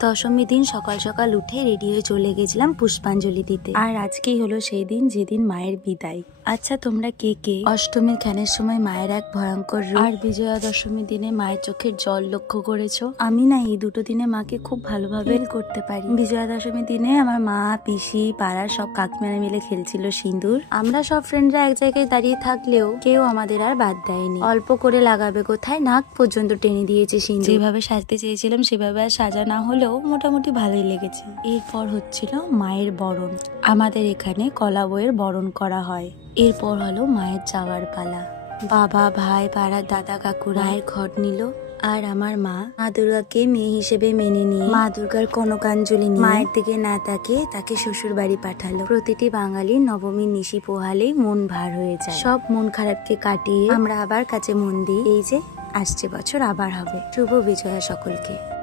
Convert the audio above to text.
দশমী দিন সকাল সকাল উঠে রেডি হয়ে চলে গেছিলাম পুষ্পাঞ্জলি দিতে। আর আজকেই হলো সেই দিন যেদিন মায়ের বিদায়। আচ্ছা তোমরা কে কে? অষ্টমীর খ্যানের সময় মায়ের এক ভয়ঙ্কর রূপ। আর বিজয়া দশমীর দিনে মায়ের চোখের জল লক্ষ্য করেছ? আমি না এই দুটো দিনে মাকে খুব ভালোভাবে করতে পারি। বিজয়া দশমীর দিনে আমার মা পিসি পাড়ার সব কাকিমারা মিলে খেলছিল সিঁদুর। আমরা সব ফ্রেন্ডরা এক জায়গায় দাঁড়িয়ে থাকলেও কেউ আমাদের আর বাদ দেয়নি। অল্প করে লাগাবে কোথায়? নাক পর্যন্ত টেনে দিয়েছে সিঁদুর। যেভাবে সাজতে চেয়েছিলাম সেভাবে আর সাজা না হলেও মোটামুটি ভালোই লেগেছে। এরপর হচ্ছিল মায়ের বরণ। আমাদের এখানে কলা বইয়ের বরণ করা হয়। এরপর হলো মায়ের যাওয়ার পালা। বাবা, ভাই, পাড়ার দাদা, কাকুরা মায়ের ঘট নিল আর আমার মা মা দুর্গাকে মেয়ে হিসেবে মেনে নিয়ে মা দুর্গার কনকাঞ্জলি নিয়ে মায়ের দিকে না তাকে তাকে শ্বশুর বাড়ি পাঠালো। প্রতিটি বাঙালির নবমী নিশি পোহালেই মন ভার হয়ে যায়। সব মন খারাপকে কাটিয়ে আমরা আবার কাছে মন দিই। এই যে, আসছে বছর আবার হবে। শুভ বিজয়া সকলকে।